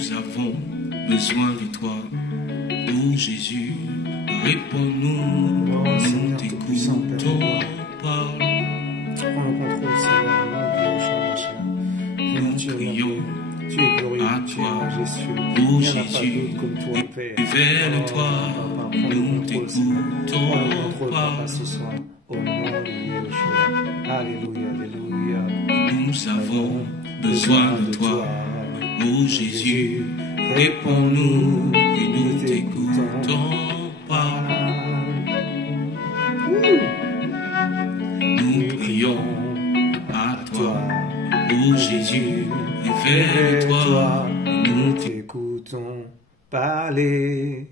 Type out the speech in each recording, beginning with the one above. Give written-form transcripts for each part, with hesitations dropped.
Nous avons besoin de toi, oh Jésus, réponds-nous, nous t'écoutons, parle. Prends le contrôle, Seigneur, Nous prions tu es glorieux, à tu es toi, majestueux. oh Il n'y en a pas Jésus, d'autre comme toi, Père. révèle-toi, Prends le nous contrôle, Seigneur. t'écoutons, Prends le contrôle, Papa, parle. ce soir. Au nom de Yeshua. Alléluia, alléluia. Nous avons besoin de toi, oh Jésus, réponds-nous et nous t'écoutons, parle. Nous prions à toi, oh Jésus, révèle-toi, nous t'écoutons parler.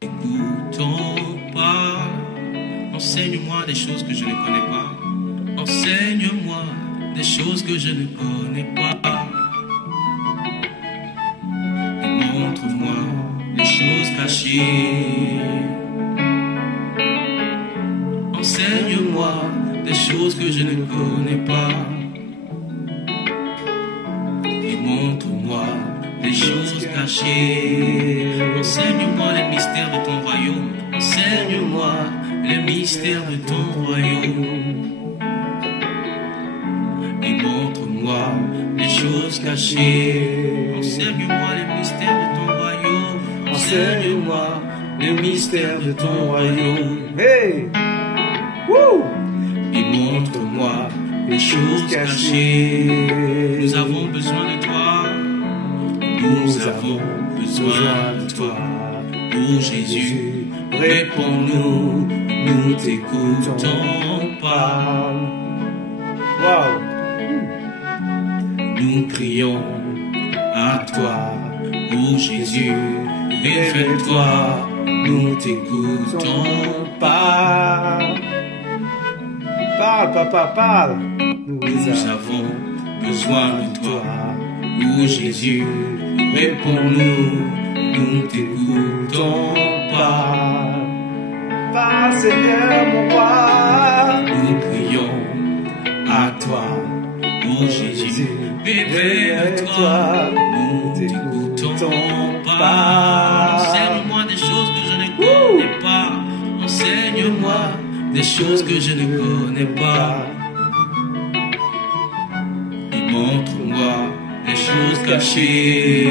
t'écoutons, parle. Enseigne-moi des choses que je ne connais pas. Enseigne-moi des choses que je ne connais pas. Et montre-moi les choses cachées. Enseigne-moi des choses que je ne connais pas. Et montre-moi les choses cachées. Enseigne-moi les mystères de ton royaume. Enseigne-moi les mystères de ton royaume. Et montre-moi les choses cachées. Enseigne-moi les mystères de ton royaume. Enseigne-moi les mystères de ton royaume. Hey! Woo! Et montre-moi les choses cachées. Nous avons besoin de toi. Nous avons besoin de toi. Oh Jésus, réponds-nous, nous t'écoutons, parle. Wow! Nous crions à toi, oh Jésus, révèle-toi, nous t'écoutons, Parle! Parle, papa, parle! Nous avons besoin de toi, oh Jésus, réponds-nous, nous t'écoutons, parle. Parle, Seigneur, mon roi! Nous crions à toi, oh Jésus, révèle-toi, nous t'écoutons, parle. Enseigne-moi des choses que je ne connais pas. Enseigne-moi des choses que je ne connais pas. Et montre-moi les choses cachées.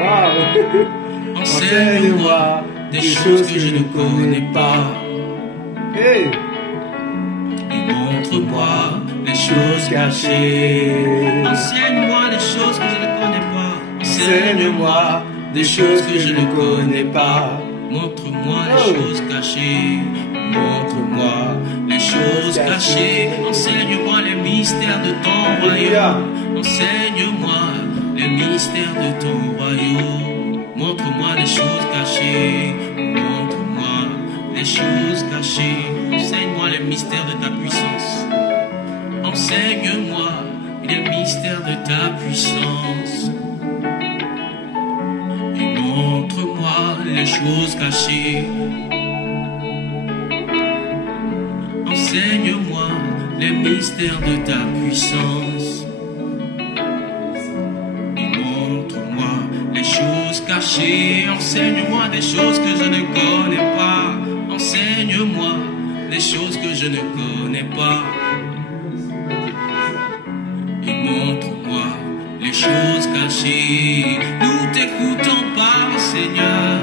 Wow! Enseigne-moi des choses que je ne connais pas. Hey! Et montre-moi les choses cachées. Enseigne-moi les choses que je ne connais pas. Enseigne-moi des choses que je ne connais pas. Montre-moi les choses cachées. Montre-moi les choses cachées. Enseigne-moi les mystères de ton royaume. Enseigne-moi les mystères de ton royaume. Montre-moi les choses cachées. Montre-moi les choses cachées. Enseigne-moi les mystères de ta puissance. Enseigne-moi les mystères de ta puissance. Et montre-moi les choses cachées. Enseigne-moi les mystères de ta puissance. Et montre-moi les choses cachées. Enseigne-moi des choses que je ne connais pas. Enseigne-moi les choses que je ne connais pas. Et montre-moi les choses cachées. Nous t'écoutons pas, Seigneur.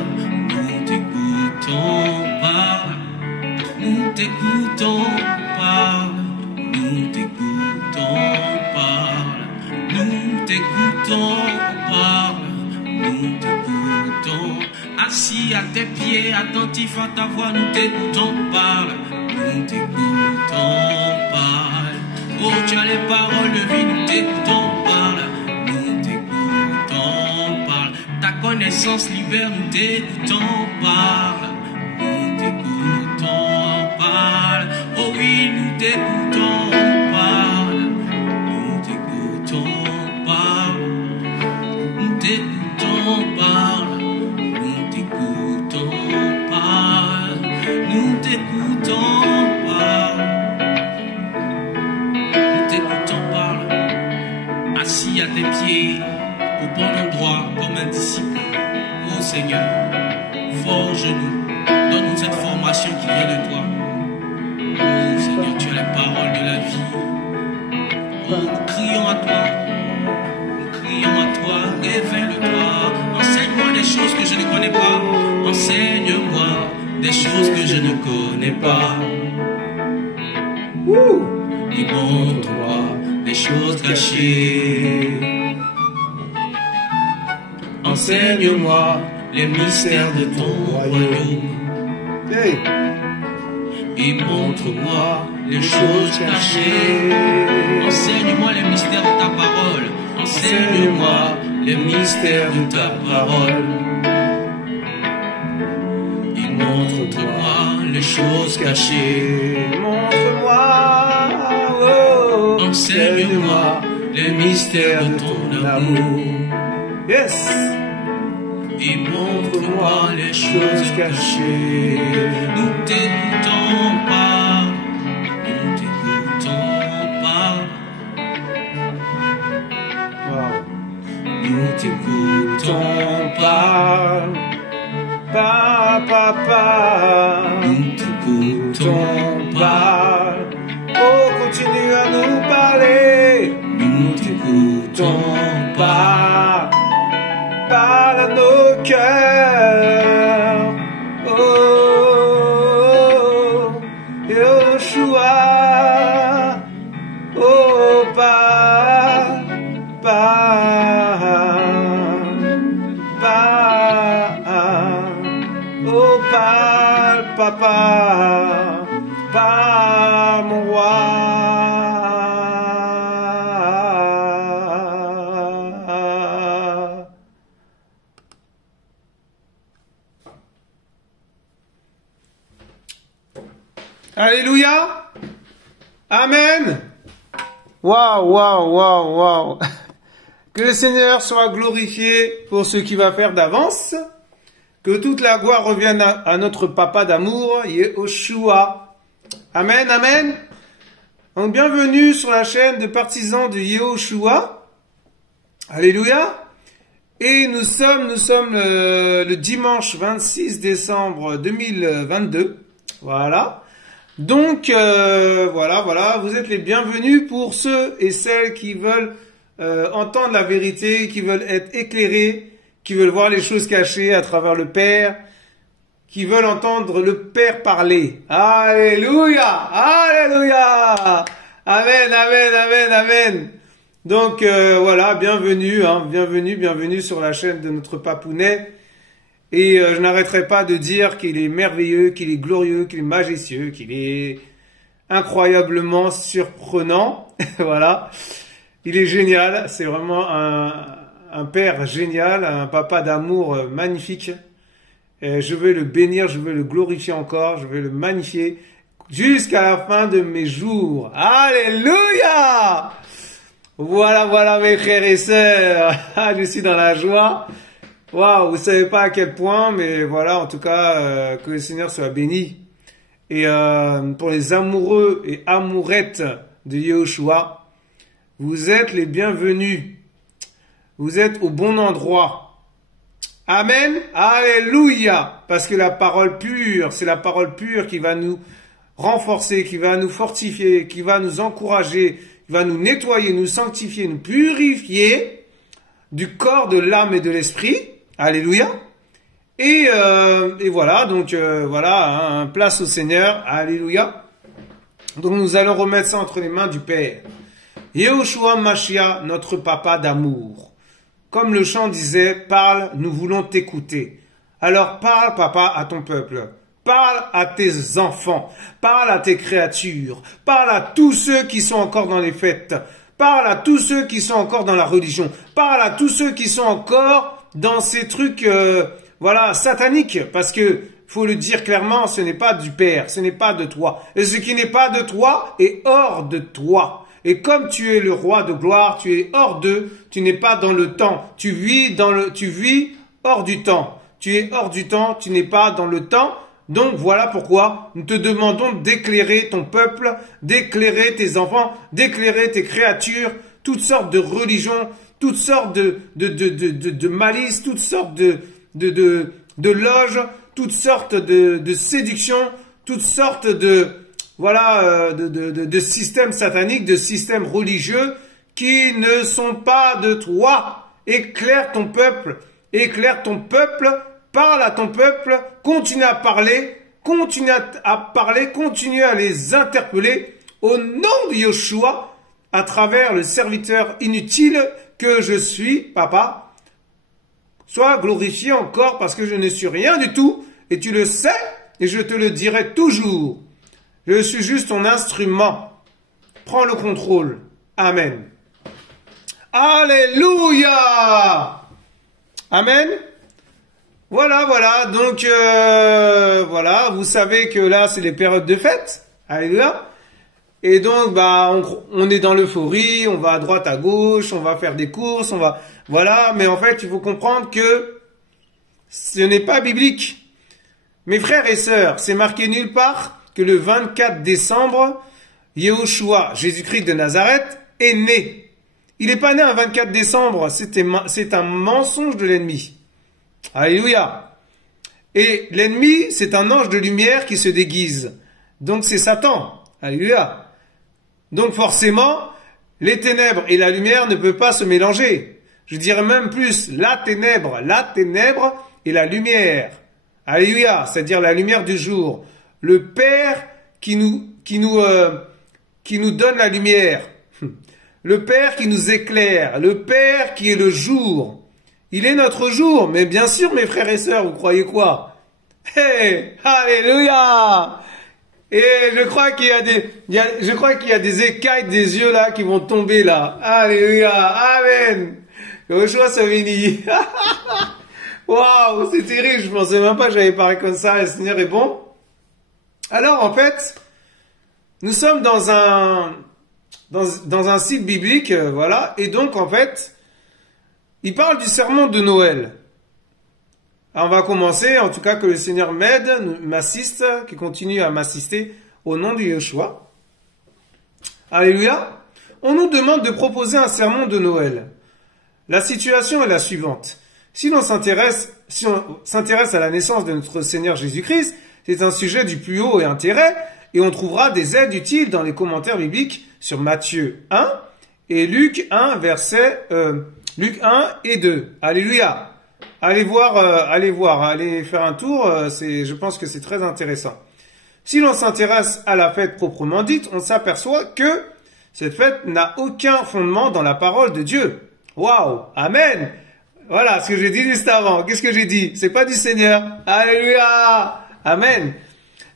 Nous t'écoutons pas. Nous t'écoutons pas. Nous t'écoutons pas. Nous t'écoutons pas. Nous t'écoutons. Assis à tes pieds, attentif à ta voix, nous t'écoutons, parle. Nous t'écoutons, parle. Oh, tu as les paroles de vie, nous t'écoutons, parle. Nous t'écoutons, parle. Ta connaissance libère, nous t'écoutons, parle. Nous t'écoutons, parle. Oh oui, nous t'écoutons, parle. Nous t'écoutons, parle. Nous t'écoutons, assis à tes pieds, au bon endroit, comme un disciple. Oh Seigneur, forge-nous, donne-nous cette formation qui vient de toi. Oh Seigneur, tu as les paroles de la vie. Oh, nous crions à toi, révèle-toi. Enseigne-moi des choses que je ne connais pas. Enseigne-moi des choses que je ne connais pas. Et montre-moi des choses cachées. Enseigne-moi les mystères de ton royaume. Et montre-moi les choses cachées. Enseigne-moi les mystères de ta parole. Enseigne-moi les mystères de ta parole. Et montre-moi les choses cachées. Montre-moi, oh, enseigne-moi les mystères de ton amour. Yes. Et montre-moi les choses cachées. Nous t'écoutons pas. Nous t'écoutons pas. Wow. Nous t'écoutons pas. Papa. Nous t'écoutons pas. Oh, continue à nous parler. Nous t'écoutons pas. Parle à nos cœurs. Oh, Yoshua. Oh, oh, papa, par mon roi. Alléluia. Amen. Waouh, waouh, waouh, waouh. Que le Seigneur soit glorifié pour ce qu'il va faire d'avance. Que toute la gloire revienne à notre papa d'amour, Yehoshua. Amen, amen. Donc, bienvenue sur la chaîne de partisans de Yehoshua. Alléluia. Et nous sommes le dimanche 26 décembre 2022. Voilà. Donc, voilà, vous êtes les bienvenus pour ceux et celles qui veulent entendre la vérité, qui veulent être éclairés, qui veulent voir les choses cachées à travers le Père, qui veulent entendre le Père parler. Alléluia! Alléluia! Amen, amen, amen, amen. Donc, voilà, bienvenue, bienvenue sur la chaîne de notre papounet. Et je n'arrêterai pas de dire qu'il est merveilleux, qu'il est glorieux, qu'il est majestueux, qu'il est incroyablement surprenant. Voilà. Il est génial. C'est vraiment un père génial, un papa d'amour magnifique. Et je veux le bénir, je veux le glorifier encore, je veux le magnifier jusqu'à la fin de mes jours. Alléluia! Voilà mes frères et sœurs. Je suis dans la joie. Waouh, vous savez pas à quel point, mais voilà, en tout cas, que le Seigneur soit béni. Et pour les amoureux et amourettes de Yehoshua, vous êtes les bienvenus. Vous êtes au bon endroit. Amen. Alléluia. Parce que la parole pure, c'est la parole pure qui va nous renforcer, qui va nous fortifier, qui va nous encourager, qui va nous nettoyer, nous sanctifier, nous purifier du corps, de l'âme et de l'esprit. Alléluia. Et voilà, donc voilà, place au Seigneur. Alléluia. Donc nous allons remettre ça entre les mains du Père. Yehoshua Mashiach, notre papa d'amour. Comme le chant disait, parle, nous voulons t'écouter. Alors parle, papa, à ton peuple. Parle à tes enfants. Parle à tes créatures. Parle à tous ceux qui sont encore dans les fêtes. Parle à tous ceux qui sont encore dans la religion. Parle à tous ceux qui sont encore dans ces trucs, voilà, sataniques. Parce que, faut le dire clairement, ce n'est pas du Père, ce n'est pas de toi. Et ce qui n'est pas de toi est hors de toi. Et comme tu es le roi de gloire, tu es hors d'eux, tu n'es pas dans le temps. Tu vis hors du temps. Tu es hors du temps, tu n'es pas dans le temps. Donc voilà pourquoi nous te demandons d'éclairer ton peuple, d'éclairer tes enfants, d'éclairer tes créatures toutes sortes de religions, toutes sortes de malices, toutes sortes de loges, toutes sortes de séductions, toutes sortes de systèmes sataniques, de systèmes religieux qui ne sont pas de toi. Éclaire ton peuple, parle à ton peuple, continue à parler, continue à les interpeller au nom de Yoshua, à travers le serviteur inutile que je suis, papa. Sois glorifié encore parce que je ne suis rien du tout, et tu le sais, et je te le dirai toujours. Je suis juste ton instrument. Prends le contrôle. Amen. Alléluia. Amen. Voilà. Donc, voilà, vous savez que là, c'est les périodes de fête. Alléluia. Et donc, on est dans l'euphorie, on va à droite, à gauche, on va faire des courses, voilà. Mais en fait, il faut comprendre que ce n'est pas biblique. Mes frères et sœurs, c'est marqué nulle part que le 24 décembre, Yehoshua, Jésus-Christ de Nazareth, est né. Il n'est pas né un 24 décembre, c'est un mensonge de l'ennemi. Alléluia. Et l'ennemi, c'est un ange de lumière qui se déguise. Donc c'est Satan. Alléluia. Donc forcément, les ténèbres et la lumière ne peuvent pas se mélanger. Je dirais même plus, la ténèbre et la lumière. Alléluia, c'est-à-dire la lumière du jour. Le Père qui nous donne la lumière. Le Père qui nous éclaire. Le Père qui est le jour. Il est notre jour. Mais bien sûr, mes frères et sœurs, vous croyez quoi? Hey, alléluia! Et je crois qu'il y a des écailles des yeux là qui vont tomber là. Alléluia, amen. Yoshua soit béni. Waouh, c'est terrible. Je pensais même pas que j'allais parler comme ça. Le Seigneur est bon. Alors en fait, nous sommes dans un site biblique, voilà. Et donc en fait, il parle du sermon de Noël. Alors, on va commencer, en tout cas que le Seigneur m'assiste, qui continue à m'assister au nom de Yoshua. Alléluia. On nous demande de proposer un sermon de Noël. La situation est la suivante. Si on s'intéresse à la naissance de notre Seigneur Jésus-Christ, c'est un sujet du plus haut intérêt, et on trouvera des aides utiles dans les commentaires bibliques sur Matthieu 1 et Luc 1 Luc 1 et 2. Alléluia. Allez faire un tour, je pense que c'est très intéressant. Si l'on s'intéresse à la fête proprement dite, on s'aperçoit que cette fête n'a aucun fondement dans la parole de Dieu. Waouh, amen. Voilà ce que j'ai dit juste avant. Qu'est-ce que j'ai dit? C'est pas du Seigneur. Alléluia, amen.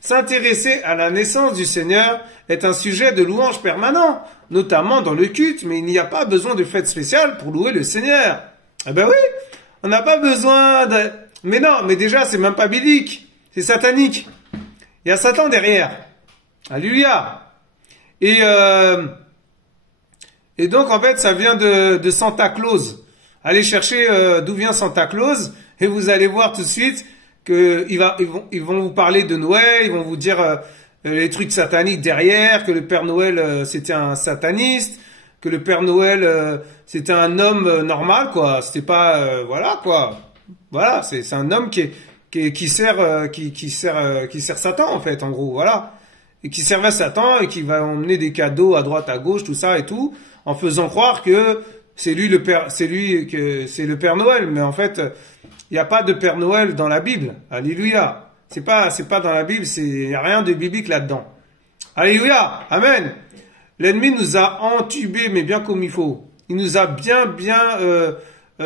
S'intéresser à la naissance du Seigneur est un sujet de louange permanent, notamment dans le culte, mais il n'y a pas besoin de fête spéciale pour louer le Seigneur. Eh ben oui. On n'a pas besoin de... Mais non, mais déjà, c'est même pas biblique. C'est satanique. Il y a Satan derrière. Alléluia. Et donc, en fait, ça vient de Santa Claus. Allez chercher d'où vient Santa Claus et vous allez voir tout de suite qu'ils vont vous parler de Noël, ils vont vous dire les trucs sataniques derrière, que le Père Noël, c'était un sataniste, que le Père Noël c'était un homme normal quoi, c'était pas voilà quoi. Voilà, c'est un homme qui sert Satan en fait en gros, voilà. Et qui servait Satan et qui va emmener des cadeaux à droite à gauche, tout ça et tout, en faisant croire que c'est le Père Noël, mais en fait, il n'y a pas de Père Noël dans la Bible. Alléluia. C'est pas dans la Bible, il n'y a rien de biblique là-dedans. Alléluia. Amen. L'ennemi nous a entubés, mais bien comme il faut. Il nous a bien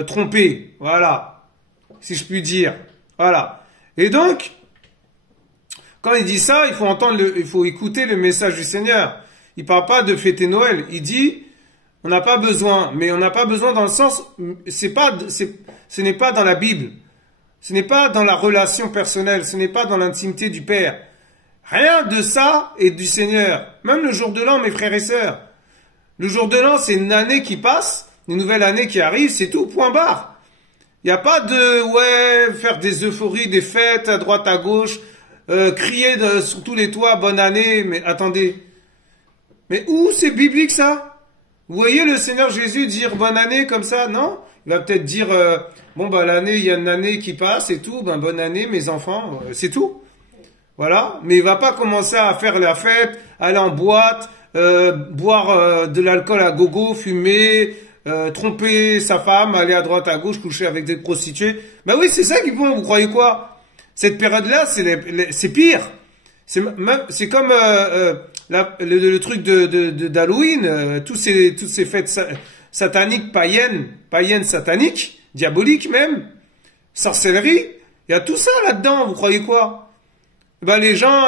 trompés. Voilà. Si je puis dire. Voilà. Et donc, quand il dit ça, il faut écouter le message du Seigneur. Il parle pas de fêter Noël. Il dit, on n'a pas besoin, mais on n'a pas besoin dans le sens, ce n'est pas dans la Bible. Ce n'est pas dans la relation personnelle. Ce n'est pas dans l'intimité du Père. Rien de ça est du Seigneur. Même le jour de l'an, mes frères et sœurs. Le jour de l'an, c'est une année qui passe, une nouvelle année qui arrive, c'est tout, point barre. Il n'y a pas de, faire des euphories, des fêtes à droite, à gauche, crier sur tous les toits, bonne année, mais attendez. Mais où c'est biblique ça? Vous voyez le Seigneur Jésus dire bonne année comme ça, non? Il va peut-être dire, bon, bah, l'année, il y a une année qui passe et tout, ben, bonne année, mes enfants, c'est tout. Voilà. Mais il va pas commencer à faire la fête, aller en boîte, boire de l'alcool à gogo, fumer, tromper sa femme, aller à droite, à gauche, coucher avec des prostituées. Ben oui, c'est ça qu'ils font, vous croyez quoi? Cette période-là, c'est pire. C'est comme le truc d'Halloween, toutes ces fêtes sataniques, païennes sataniques, diaboliques même, sorcellerie, il y a tout ça là-dedans, vous croyez quoi? Ben les gens,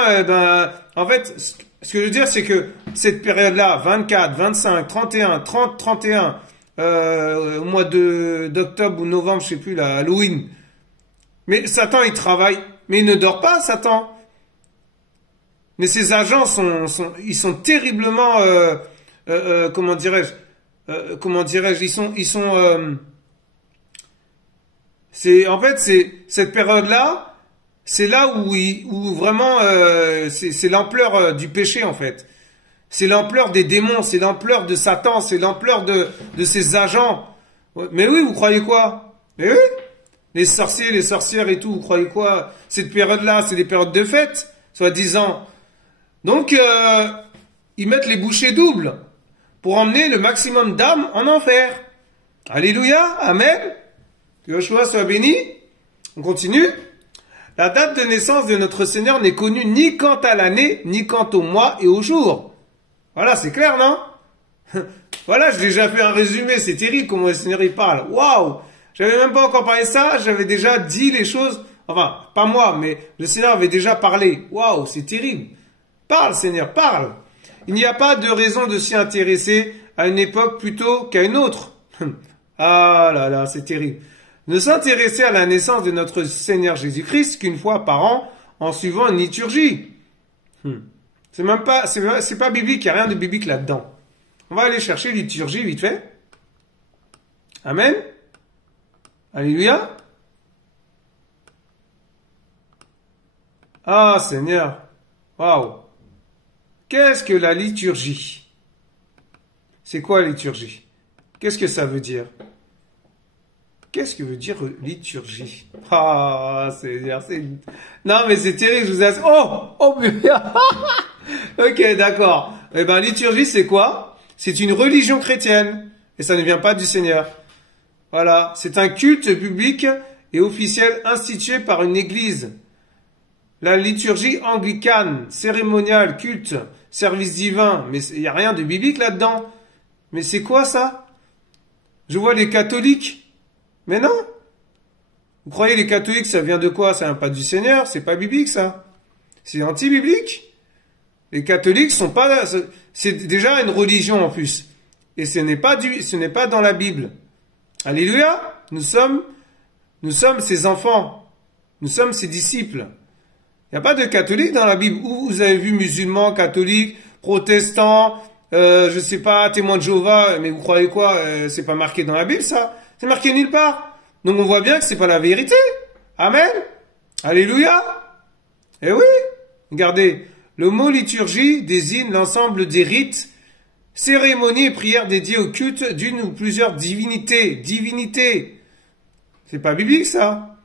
en fait, ce que je veux dire, c'est que cette période-là, 24, 25, 31, 30, 31, au mois d'octobre ou novembre, je sais plus, là, Halloween. Mais Satan, il travaille, mais il ne dort pas, Satan. Mais ces agents ils sont terriblement, comment dirais-je, en fait, c'est cette période-là, c'est là où vraiment, c'est l'ampleur du péché, en fait. C'est l'ampleur des démons, c'est l'ampleur de Satan, c'est l'ampleur de ses agents. Mais oui, vous croyez quoi? Mais oui, les sorciers, les sorcières et tout, vous croyez quoi? Cette période-là, c'est des périodes de fête, soi-disant. Donc, ils mettent les bouchées doubles pour emmener le maximum d'âmes en enfer. Alléluia, amen. Que Yoshua soit béni. On continue. La date de naissance de notre Seigneur n'est connue ni quant à l'année, ni quant au mois et au jour. Voilà, c'est clair, non? Voilà, j'ai déjà fait un résumé, c'est terrible comment le Seigneur il parle. Waouh! J'avais même pas encore parlé de ça, j'avais déjà dit les choses, enfin, pas moi, mais le Seigneur avait déjà parlé. Waouh, c'est terrible. Parle, Seigneur, parle. Il n'y a pas de raison de s'y intéresser à une époque plutôt qu'à une autre. Ah là là, c'est terrible. Ne s'intéresser à la naissance de notre Seigneur Jésus-Christ qu'une fois par an en suivant une liturgie. C'est même pas, c'est pas biblique, il n'y a rien de biblique là-dedans. On va aller chercher liturgie vite fait. Amen. Alléluia. Ah Seigneur. Waouh. Qu'est-ce que la liturgie? C'est quoi la liturgie? Qu'est-ce que ça veut dire? Qu'est-ce que veut dire liturgie? Ah, Seigneur, c'est... Non, mais c'est terrible, je vous assure. Oh, putain. Ok, d'accord. Eh ben, liturgie, c'est quoi? C'est une religion chrétienne. Et ça ne vient pas du Seigneur. Voilà. C'est un culte public et officiel institué par une église. La liturgie anglicane, cérémoniale, culte, service divin. Mais il n'y a rien de biblique là-dedans. Mais c'est quoi ça? Je vois les catholiques. Mais non. Vous croyez les catholiques, ça vient de quoi? Ça vient pas du Seigneur. C'est pas biblique, ça. C'est anti-biblique. Les catholiques sont pas, c'est déjà une religion en plus. Et ce n'est pas dans la Bible. Alléluia. Nous sommes ses enfants. Nous sommes ses disciples. Il n'y a pas de catholiques dans la Bible. Où vous avez vu musulmans, catholiques, protestants, je sais pas, témoins de Jéhovah, mais vous croyez quoi? C'est pas marqué dans la Bible, ça. C'est marqué nulle part. Donc on voit bien que c'est pas la vérité. Amen. Alléluia. Eh oui. Regardez. Le mot liturgie désigne l'ensemble des rites, cérémonies et prières dédiées au culte d'une ou plusieurs divinités. Divinités. C'est pas biblique, ça.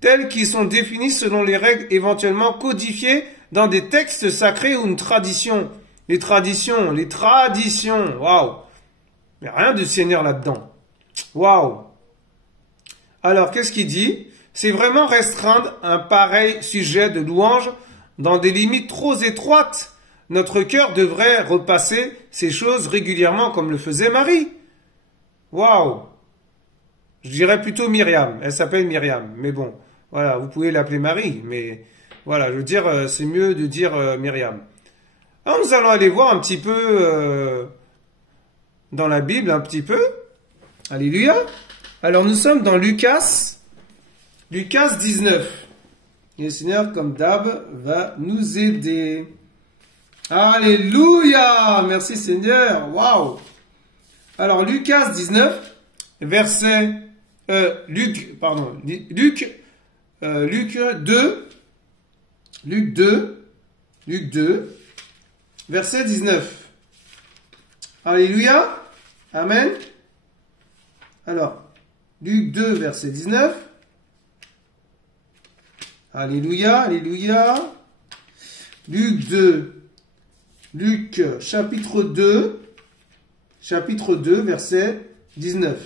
Telles qui sont définies selon les règles éventuellement codifiées dans des textes sacrés ou une tradition. Les traditions. Waouh. Il n'y a rien de Seigneur là-dedans. Waouh. Alors, qu'est-ce qu'il dit? C'est vraiment restreindre un pareil sujet de louange dans des limites trop étroites. Notre cœur devrait repasser ces choses régulièrement comme le faisait Marie. Waouh. Je dirais plutôt Myriam. Elle s'appelle Myriam. Mais bon, voilà, vous pouvez l'appeler Marie. Mais voilà, je veux dire, c'est mieux de dire Myriam. Alors, nous allons aller voir un petit peu dans la Bible, un petit peu. Alléluia. Alors, nous sommes dans Lucas 19. Et le Seigneur, comme d'hab, va nous aider. Alléluia! Merci Seigneur. Waouh! Alors, Lucas 19, verset... Luc 2, verset 19. Alléluia! Amen. Alors, Luc 2, verset 19. Alléluia, alléluia. Luc chapitre 2, verset 19.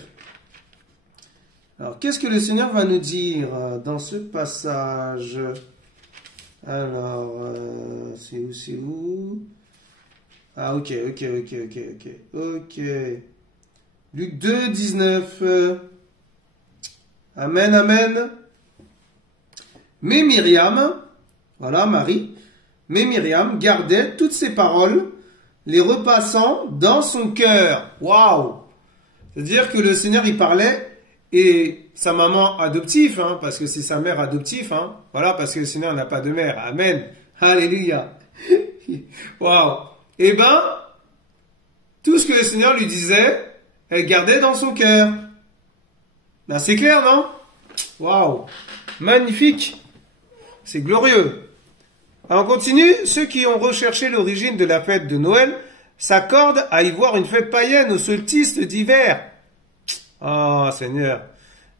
Alors, qu'est-ce que le Seigneur va nous dire dans ce passage? Alors, c'est où? Ah, ok. Luc 2, 19. Amen, amen. Mais Myriam, voilà Marie, mais Myriam gardait toutes ces paroles, les repassant dans son cœur. Waouh! C'est-à-dire que le Seigneur y parlait, et sa maman adoptive, hein, parce que c'est sa mère adoptive, hein, voilà, parce que le Seigneur n'a pas de mère. Amen. Alléluia. Waouh. Eh ben, tout ce que le Seigneur lui disait, elle gardait dans son cœur. Ben, c'est clair, non? Waouh. Magnifique. C'est glorieux. Alors, on continue. Ceux qui ont recherché l'origine de la fête de Noël s'accordent à y voir une fête païenne au solstice d'hiver. Oh, Seigneur.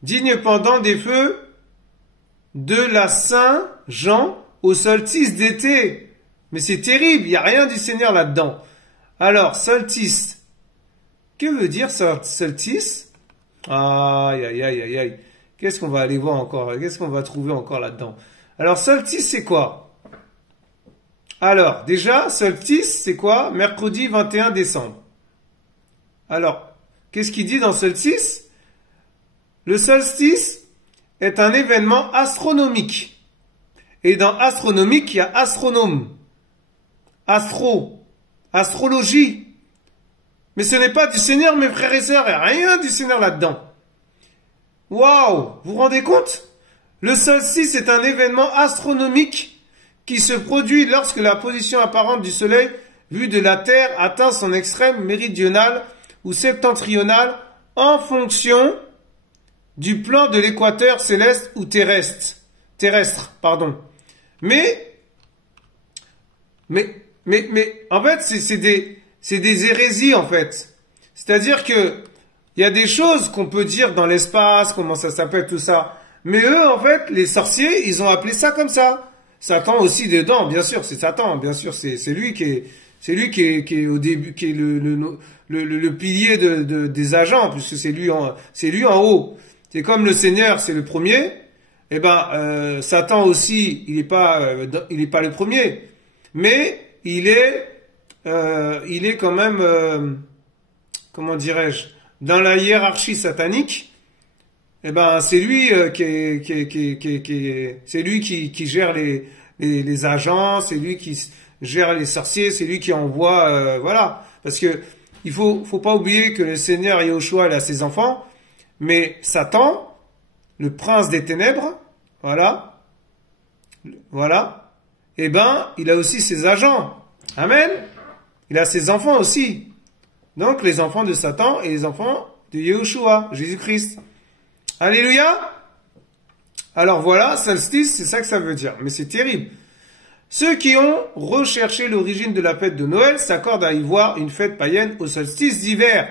Digne pendant des feux de la Saint-Jean au solstice d'été. Mais c'est terrible, il n'y a rien du Seigneur là-dedans. Alors, solstice. Que veut dire solstice? Aïe. Qu'est-ce qu'on va aller voir encore? Qu'est-ce qu'on va trouver encore là-dedans? Alors, solstice, c'est quoi? Alors, déjà, solstice, c'est quoi? Mercredi 21 décembre. Alors, qu'est-ce qu'il dit dans solstice? Le solstice est un événement astronomique. Et dans astronomique, il y a astronome. Astrologie. Mais ce n'est pas du Seigneur, mes frères et sœurs. Il n'y a rien du Seigneur là-dedans. Waouh! Vous vous rendez compte? Le solstice est un événement astronomique qui se produit lorsque la position apparente du Soleil, vue de la Terre, atteint son extrême méridional ou septentrional en fonction du plan de l'équateur céleste ou terrestre. Mais, en fait, c'est des hérésies, en fait. C'est-à-dire que, il y a des choses qu'on peut dire dans l'espace, comment ça s'appelle, tout ça. Mais eux, en fait, les sorciers, ils ont appelé ça comme ça. Satan aussi dedans, bien sûr, c'est Satan, bien sûr, c'est lui qui est au début, qui est le pilier des agents, puisque c'est lui en haut. C'est comme le Seigneur, c'est le premier. Eh ben, Satan aussi, il est pas le premier, mais il est quand même, comment dirais-je, dans la hiérarchie satanique. Eh ben, c'est lui c'est lui qui gère les agents, c'est lui qui gère les sorciers, c'est lui qui envoie, voilà. Parce que il faut pas oublier que le Seigneur Yahushua, il a ses enfants, mais Satan, le prince des ténèbres, voilà, eh ben, il a aussi ses agents. Amen. Il a ses enfants aussi. Donc, les enfants de Satan et les enfants de Yahushua, Jésus-Christ. Alléluia. Alors voilà, solstice, c'est ça que ça veut dire. Mais c'est terrible. Ceux qui ont recherché l'origine de la fête de Noël s'accordent à y voir une fête païenne au solstice d'hiver.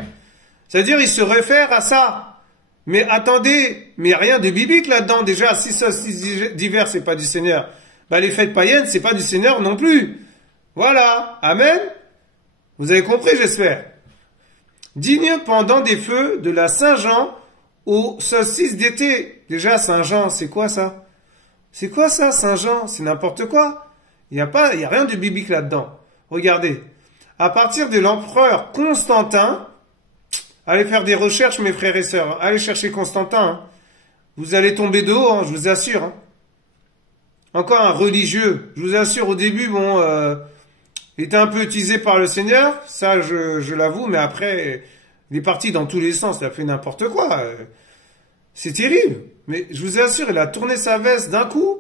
C'est-à-dire, ils se réfèrent à ça. Mais attendez, mais il n'y a rien de biblique là-dedans. Déjà, si solstice d'hiver, c'est pas du Seigneur, bah les fêtes païennes, c'est pas du Seigneur non plus. Voilà. Amen. Vous avez compris, j'espère. Digne pendant des feux de la Saint-Jean au solstice d'été. Déjà, Saint-Jean, c'est quoi ça? C'est quoi ça, Saint-Jean? C'est n'importe quoi. Il y a rien de biblique là-dedans. Regardez. À partir de l'empereur Constantin, allez faire des recherches, mes frères et sœurs. Allez chercher Constantin. Hein. Vous allez tomber de haut, hein, je vous assure. Hein. Encore un religieux. Je vous assure, au début, il était un peu utilisé par le Seigneur. Ça, je l'avoue. Mais après, il est parti dans tous les sens. Il a fait n'importe quoi. C'est terrible. Mais je vous assure, il a tourné sa veste d'un coup.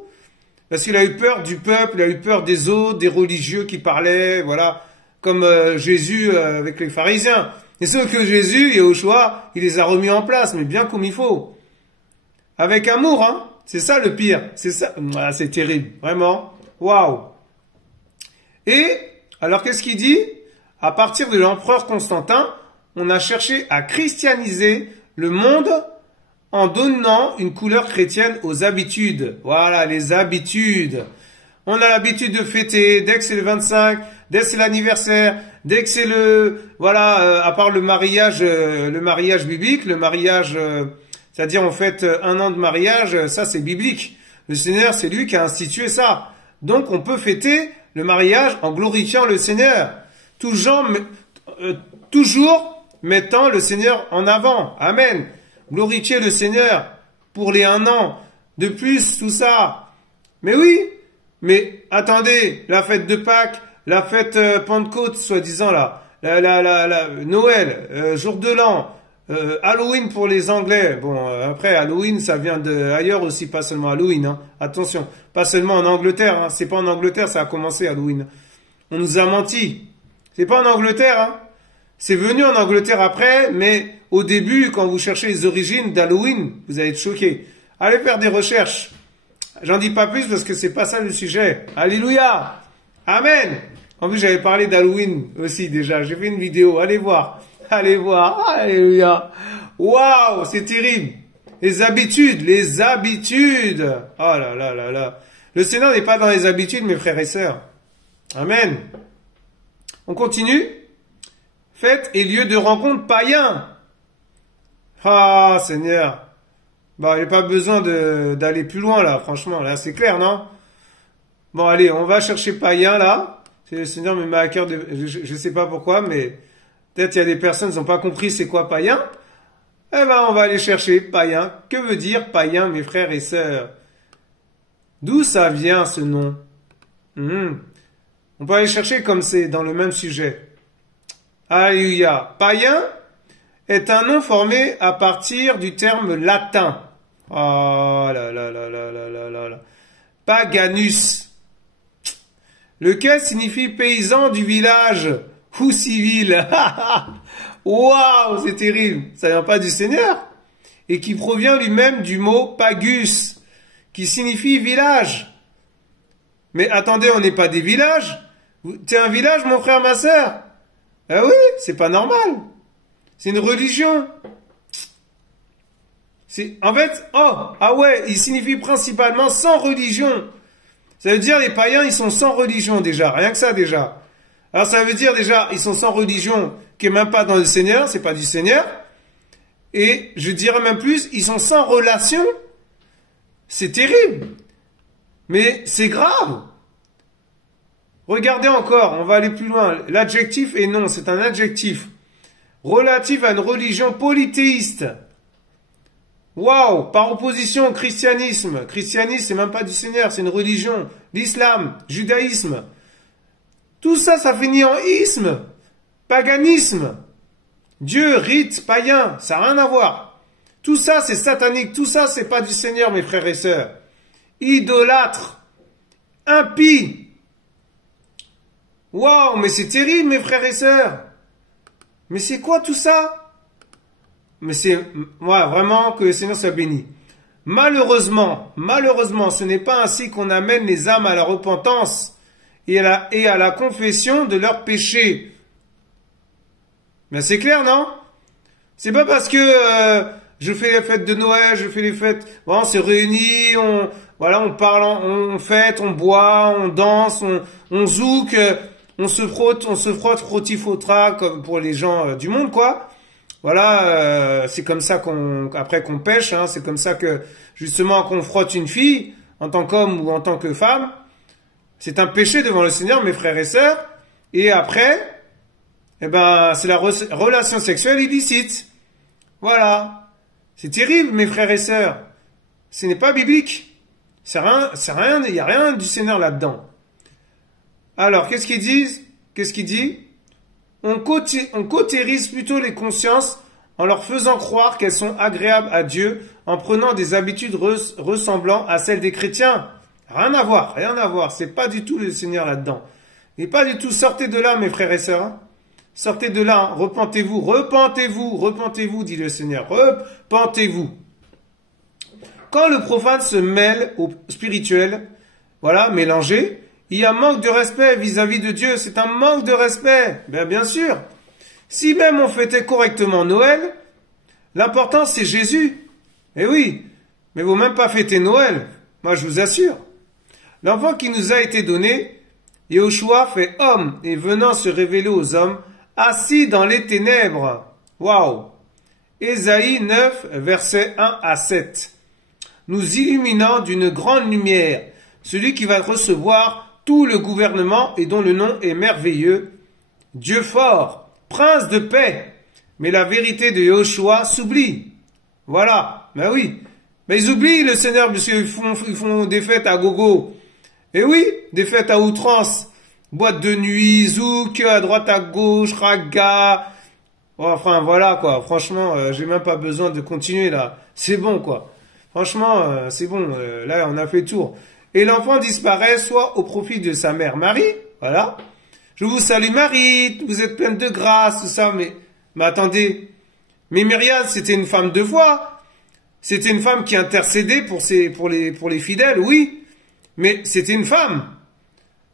Parce qu'il a eu peur du peuple, il a eu peur des autres, des religieux qui parlaient, voilà. Comme Jésus avec les pharisiens. Et sauf que Jésus, Yahushua, il les a remis en place, mais bien comme il faut. Avec amour, hein. C'est ça le pire. C'est ça. Ah, c'est terrible. Vraiment. Waouh. Et, alors qu'est-ce qu'il dit? À partir de l'empereur Constantin, on a cherché à christianiser le monde en donnant une couleur chrétienne aux habitudes. Voilà, les habitudes. On a l'habitude de fêter, dès que c'est le 25, dès que c'est l'anniversaire, dès que c'est à part le mariage biblique, le mariage, c'est-à-dire on fête 1 an de mariage, ça c'est biblique. Le Seigneur, c'est lui qui a institué ça. Donc on peut fêter le mariage en glorifiant le Seigneur. Toujours mettant le Seigneur en avant. Amen. Glorifier le Seigneur pour les 1 an. De plus, tout ça. Mais oui, mais attendez, la fête de Pâques, la fête Pentecôte, soi-disant là, Noël, jour de l'an, Halloween pour les Anglais. Bon, après Halloween, ça vient de ailleurs aussi, pas seulement Halloween. Hein. Attention, pas seulement en Angleterre. Hein. C'est pas en Angleterre, ça a commencé Halloween. On nous a menti. C'est pas en Angleterre. Hein. C'est venu en Angleterre après, mais au début, quand vous cherchez les origines d'Halloween, vous allez être choqués. Allez faire des recherches. J'en dis pas plus parce que c'est pas ça le sujet. Alléluia. Amen. En plus, j'avais parlé d'Halloween aussi déjà. J'ai fait une vidéo. Allez voir. Allez voir. Alléluia. Waouh, c'est terrible. Les habitudes. Oh là là là là. Le Seigneur n'est pas dans les habitudes, mes frères et sœurs. Amen. On continue. Fête et lieu de rencontre païens. Ah, Seigneur. Bah, il n'y a pas besoin d'aller plus loin, là, franchement. Là, c'est clair, non? Bon, allez, on va chercher païen, là. Le Seigneur me met à cœur de... Je sais pas pourquoi, mais peut-être il y a des personnes qui n'ont pas compris c'est quoi païen. Eh ben, on va aller chercher païen. Que veut dire païen, mes frères et sœurs? D'où ça vient, ce nom? On peut aller chercher comme c'est dans le même sujet. Alléluia. Païen est un nom formé à partir du terme latin. Oh là là là là là là là là. Paganus, lequel signifie paysan du village ou civil. Waouh, c'est terrible. Ça vient pas du Seigneur. Et qui provient lui-même du mot pagus, qui signifie village. Mais attendez, on n'est pas des villages. T'es un village, mon frère, ma sœur? Ah oui, c'est pas normal. C'est une religion. En fait, il signifie principalement sans religion. Ça veut dire les païens, ils sont sans religion déjà, rien que ça déjà. Alors ça veut dire déjà, ils sont sans religion, qui est même pas dans le Seigneur, c'est pas du Seigneur. Et je dirais même plus, ils sont sans relation. C'est terrible. Mais c'est grave. Regardez encore, on va aller plus loin. L'adjectif est non, c'est un adjectif. Relatif à une religion polythéiste. Waouh, par opposition au christianisme. Christianisme, c'est même pas du Seigneur, c'est une religion. L'islam, judaïsme. Tout ça, ça finit en isme. Paganisme. Dieu, rite, païen, ça n'a rien à voir. Tout ça, c'est satanique. Tout ça, c'est pas du Seigneur, mes frères et sœurs. Idolâtre. Impie. Waouh, mais c'est terrible, mes frères et sœurs. Mais c'est quoi tout ça? Mais c'est, vraiment que le Seigneur soit béni. Malheureusement, ce n'est pas ainsi qu'on amène les âmes à la repentance et à la confession de leurs péchés. Mais c'est clair, non? C'est pas parce que je fais les fêtes de Noël, je fais les fêtes, on se réunit, on parle, on fête, on boit, on danse, on zouk, on se frotte frotti-frottera comme pour les gens du monde, quoi. Voilà, c'est comme ça après qu'on pêche, hein, c'est comme ça que justement qu'on frotte une fille en tant qu'homme ou en tant que femme. C'est un péché devant le Seigneur, mes frères et sœurs. Et après, c'est la relation sexuelle illicite. Voilà. C'est terrible, mes frères et sœurs. Ce n'est pas biblique. C'est rien, il n'y a rien du Seigneur là-dedans. Alors, qu'est-ce qu'ils disent? Qu'est-ce qu'il dit? On cautérise plutôt les consciences en leur faisant croire qu'elles sont agréables à Dieu en prenant des habitudes ressemblant à celles des chrétiens. Rien à voir. C'est pas du tout le Seigneur là-dedans. Et pas du tout. Sortez de là, mes frères et sœurs. Hein. Sortez de là. Hein. Repentez-vous, dit le Seigneur. Repentez-vous. Quand le profane se mêle au spirituel, mélangé, il y a un manque de respect vis-à-vis de Dieu. C'est un manque de respect. Bien sûr. Si même on fêtait correctement Noël, l'important c'est Jésus. Eh oui, mais vous même pas fêter Noël, moi je vous assure. L'enfant qui nous a été donné, Yahushua fait homme et venant se révéler aux hommes, assis dans les ténèbres. Waouh! Ésaïe 9, versets 1 à 7. Nous illuminant d'une grande lumière, celui qui va recevoir tout le gouvernement et dont le nom est merveilleux, Dieu fort, prince de paix. Mais la vérité de Yahushua s'oublie. Voilà, ben oui. Mais ils oublient le Seigneur parce qu'ils font des fêtes à gogo. Et oui, des fêtes à outrance. Boîte de nuit, zouk, à droite à gauche, raga. Enfin, voilà, quoi. Franchement, j'ai même pas besoin de continuer, là. C'est bon, quoi. Franchement, c'est bon. Là, on a fait le tour. Et l'enfant disparaît soit au profit de sa mère Marie. Voilà. Je vous salue Marie. Vous êtes pleine de grâce, tout ça. Mais attendez. Mais Myriam, c'était une femme de foi. C'était une femme qui intercédait pour les fidèles, oui. Mais c'était une femme.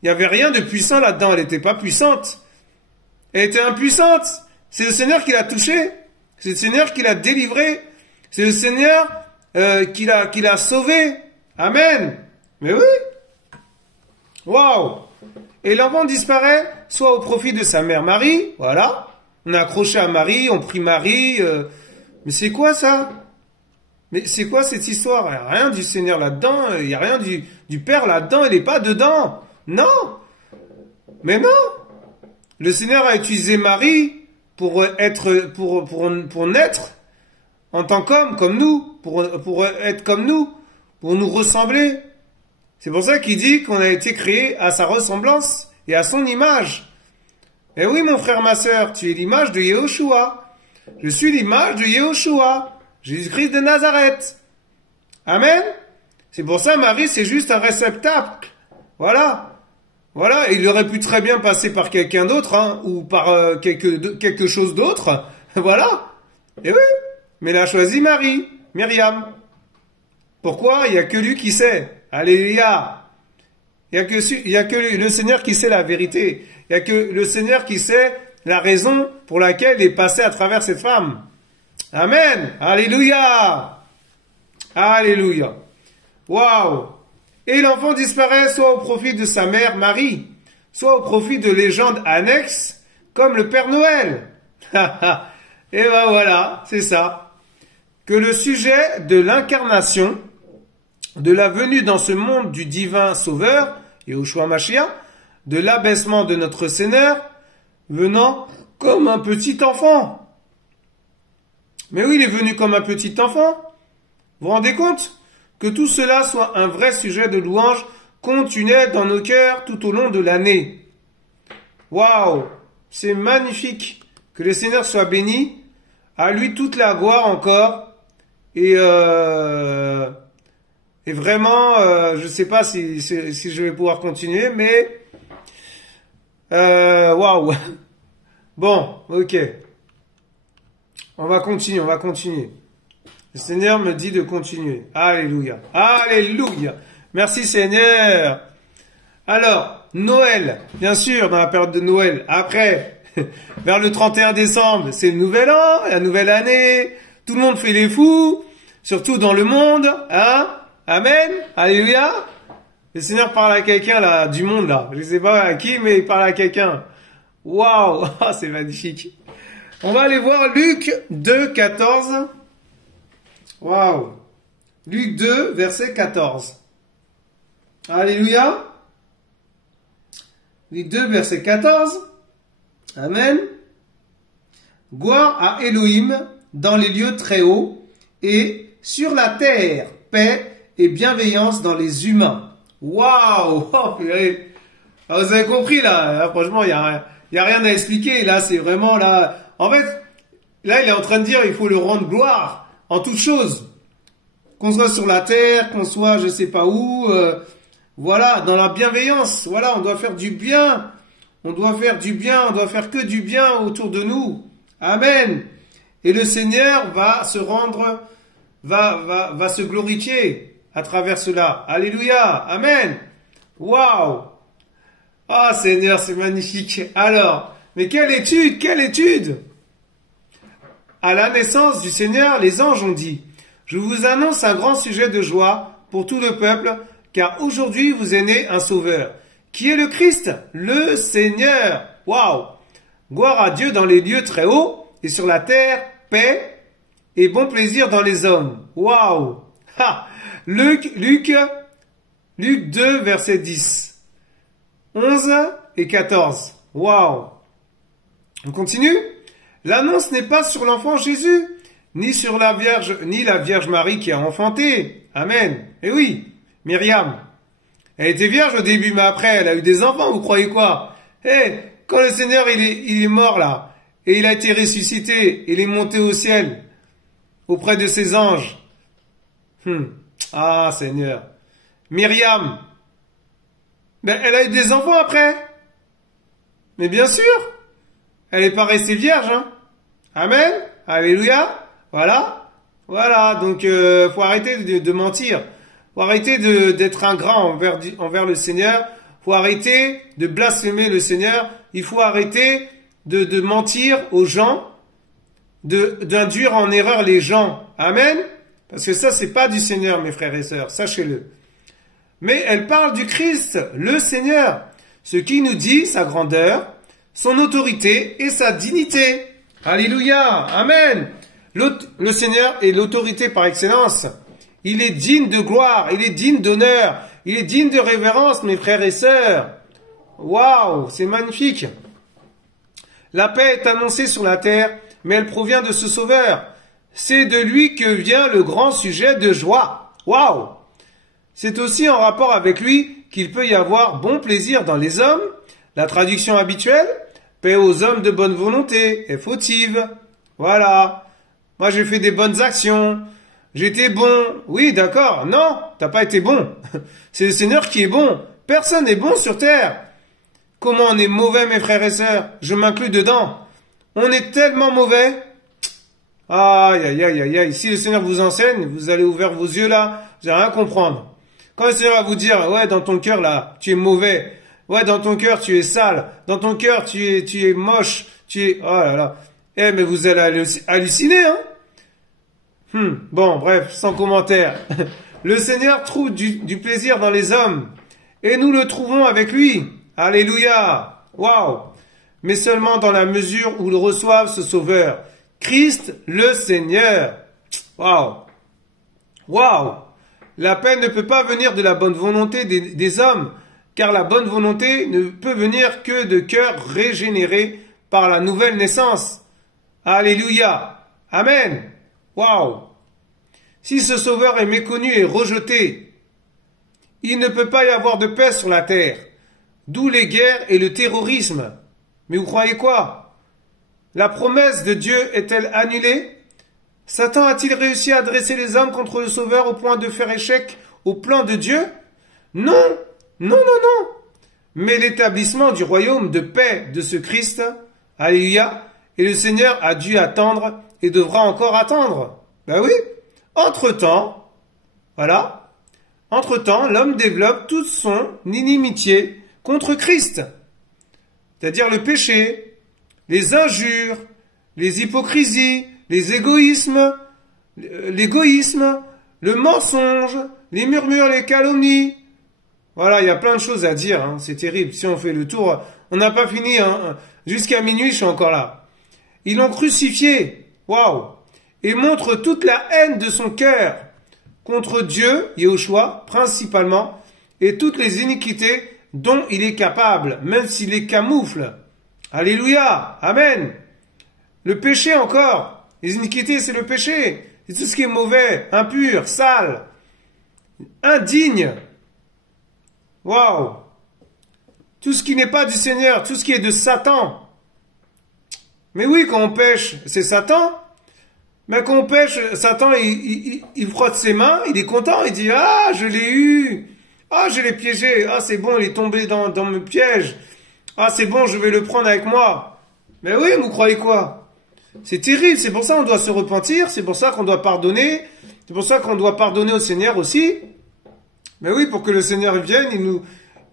Il n'y avait rien de puissant là-dedans. Elle n'était pas puissante. Elle était impuissante. C'est le Seigneur qui l'a touchée. C'est le Seigneur qui l'a délivrée. C'est le Seigneur qui l'a sauvée. Amen. Mais oui. Waouh. Et l'enfant disparaît, soit au profit de sa mère Marie. Voilà. On a accroché à Marie, on prie Marie. Mais c'est quoi ça? Mais c'est quoi cette histoire? Il n'y a rien du Seigneur là-dedans. Il n'y a rien du Père là-dedans. Il n'est pas dedans. Non. Mais non. Le Seigneur a utilisé Marie pour naître en tant qu'homme, comme nous, pour être comme nous, pour nous ressembler. C'est pour ça qu'il dit qu'on a été créé à sa ressemblance et à son image. Eh oui, mon frère, ma sœur, tu es l'image de Yahushua. Je suis l'image de Yahushua, Jésus-Christ de Nazareth. Amen. C'est pour ça, Marie, c'est juste un réceptacle. Voilà. Voilà, il aurait pu très bien passer par quelqu'un d'autre, hein, ou par quelque chose d'autre. Voilà. Et oui. Mais il a choisi Marie, Myriam. Pourquoi? Il n'y a que lui qui sait. Alléluia. Il n'y a que le Seigneur qui sait la vérité. Il n'y a que le Seigneur qui sait la raison pour laquelle il est passé à travers cette femme. Amen. Alléluia. Alléluia. Waouh. Et l'enfant disparaît soit au profit de sa mère Marie, soit au profit de légendes annexes comme le Père Noël. Et ben voilà, c'est ça. Que le sujet de l'incarnation, de la venue dans ce monde du divin Sauveur, Yahushua Mashiach, de l'abaissement de notre Seigneur, venant comme un petit enfant. Mais oui, il est venu comme un petit enfant. Vous vous rendez compte? Que tout cela soit un vrai sujet de louange continuel dans nos cœurs tout au long de l'année. Waouh! C'est magnifique. Que le Seigneur soit béni. À lui toute la gloire encore. Et vraiment, je ne sais pas si je vais pouvoir continuer, mais waouh! Bon, ok. On va continuer. Le Seigneur me dit de continuer. Alléluia. Alléluia. Merci Seigneur. Alors, Noël, bien sûr, dans la période de Noël. Après, vers le 31 décembre, c'est le nouvel an, la nouvelle année. Tout le monde fait les fous, surtout dans le monde. Hein? Amen. Alléluia. Le Seigneur parle à quelqu'un là, du monde là. Je ne sais pas à qui, mais il parle à quelqu'un. Waouh. C'est magnifique. On va aller voir Luc 2, 14. Waouh. Luc 2, verset 14. Alléluia. Luc 2, verset 14. Amen. Gloire à Elohim dans les lieux très hauts et sur la terre, paix et bienveillance dans les humains. Waouh. Oh, purée. Ah, vous avez compris là, franchement, il y a rien à expliquer. Là, c'est vraiment là. En fait, là, il est en train de dire il faut le rendre gloire. En toutes choses, qu'on soit sur la terre, qu'on soit je sais pas où, voilà, dans la bienveillance, voilà, on doit faire du bien, on doit faire que du bien autour de nous, amen. Et le Seigneur va se rendre, va se glorifier à travers cela, alléluia, amen, waouh, ah Seigneur, c'est magnifique. Alors, mais quelle étude, à la naissance du Seigneur, les anges ont dit, « Je vous annonce un grand sujet de joie pour tout le peuple, car aujourd'hui vous est né un sauveur, qui est le Christ, le Seigneur. » Waouh! Gloire à Dieu dans les lieux très hauts, et sur la terre, paix et bon plaisir dans les hommes. Waouh! Ha! Luc 2, verset 10. 11 et 14. Waouh! On continue? L'annonce n'est pas sur l'enfant Jésus, ni sur la Vierge Marie qui a enfanté. Amen. Eh oui, Myriam. Elle était vierge au début, mais après, elle a eu des enfants, vous croyez quoi? Eh, quand le Seigneur, il est mort là, et il a été ressuscité, il est monté au ciel, auprès de ses anges. Ah, Seigneur. Myriam. Ben, elle a eu des enfants après. Mais bien sûr. Elle n'est pas restée vierge, hein. Amen. Alléluia. Voilà. Voilà. Donc, faut arrêter de mentir. Faut arrêter d'être ingrat envers le Seigneur. Faut arrêter de blasphémer le Seigneur. Il faut arrêter de mentir aux gens, d'induire en erreur les gens. Amen. Parce que ça, c'est pas du Seigneur, mes frères et sœurs. Sachez-le. Mais elle parle du Christ, le Seigneur. Ce qui nous dit sa grandeur, son autorité et sa dignité. Alléluia. Amen. Le Seigneur est l'autorité par excellence. Il est digne de gloire, il est digne d'honneur, il est digne de révérence, mes frères et sœurs. Waouh, c'est magnifique. La paix est annoncée sur la terre, mais elle provient de ce Sauveur. C'est de lui que vient le grand sujet de joie. Waouh. C'est aussi en rapport avec lui qu'il peut y avoir bon plaisir dans les hommes. La traduction habituelle, paix aux hommes de bonne volonté est fautive. Voilà. Moi, j'ai fait des bonnes actions. J'étais bon. Oui, d'accord. Non, t'as pas été bon. C'est le Seigneur qui est bon. Personne n'est bon sur terre. Comment on est mauvais, mes frères et sœurs? Je m'inclus dedans. On est tellement mauvais. Aïe, aïe, aïe, aïe, aïe. Si le Seigneur vous enseigne, vous allez ouvrir vos yeux là, vous allez rien comprendre. Quand le Seigneur va vous dire, ouais, dans ton cœur là, tu es mauvais. Ouais, dans ton cœur, tu es sale. Dans ton cœur, tu es moche. Oh là là. Eh, mais vous allez halluciner, hein? Bon, bref, sans commentaire. Le Seigneur trouve du plaisir dans les hommes. Et nous le trouvons avec lui. Alléluia. Waouh. Mais seulement dans la mesure où ils reçoivent ce Sauveur. Christ, le Seigneur. Waouh. Waouh. La paix ne peut pas venir de la bonne volonté des hommes, car la bonne volonté ne peut venir que de cœurs régénérés par la nouvelle naissance. Alléluia. Amen. Waouh. Si ce Sauveur est méconnu et rejeté, il ne peut pas y avoir de paix sur la terre. D'où les guerres et le terrorisme. Mais vous croyez quoi? La promesse de Dieu est-elle annulée? Satan a-t-il réussi à dresser les hommes contre le Sauveur au point de faire échec au plan de Dieu? Non, non, non, non. Mais l'établissement du royaume de paix de ce Christ, alléluia, et le Seigneur a dû attendre et devra encore attendre. Ben oui. Entre-temps, voilà, entre-temps, l'homme développe toute son inimitié contre Christ. C'est-à-dire le péché, les injures, les hypocrisies, les égoïsmes, l'égoïsme, le mensonge, les murmures, les calomnies. Voilà, il y a plein de choses à dire, hein, c'est terrible. Si on fait le tour, on n'a pas fini, hein, jusqu'à minuit, je suis encore là. Ils l'ont crucifié, waouh, et montre toute la haine de son cœur contre Dieu, Yahushua, principalement, et toutes les iniquités dont il est capable, même s'il les camoufle. Alléluia, amen. Le péché encore, les iniquités, c'est le péché. C'est tout ce qui est mauvais, impur, sale, indigne. Waouh. Tout ce qui n'est pas du Seigneur, tout ce qui est de Satan. Mais oui, quand on pêche, c'est Satan. Mais quand on pêche, Satan, il frotte ses mains, il est content, il dit « Ah, je l'ai eu. Ah, je l'ai piégé. Ah, c'est bon, il est tombé dans mon piège. Ah, c'est bon, je vais le prendre avec moi. » Mais oui, vous croyez quoi? C'est terrible, c'est pour ça qu'on doit se repentir, c'est pour ça qu'on doit pardonner, c'est pour ça qu'on doit pardonner au Seigneur aussi. Mais oui, pour que le Seigneur vienne,